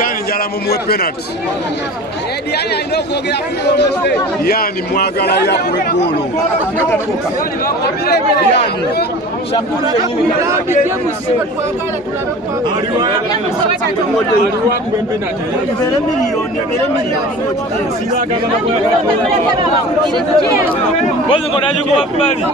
Yani njala mumuwe penalty. Yani mwagala yakuwe golo. Yani shakuri yenyini aliwa kuwe penalty. Vere milioni Bozo kona yuko wapali.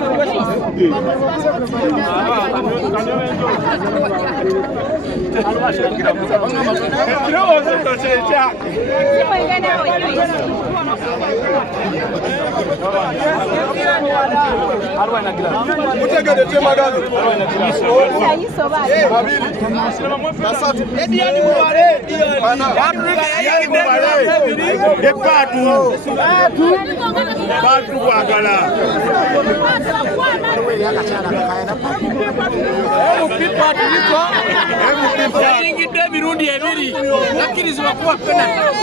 Ingide mirundi ebiri lakini ziwakuwa penalty.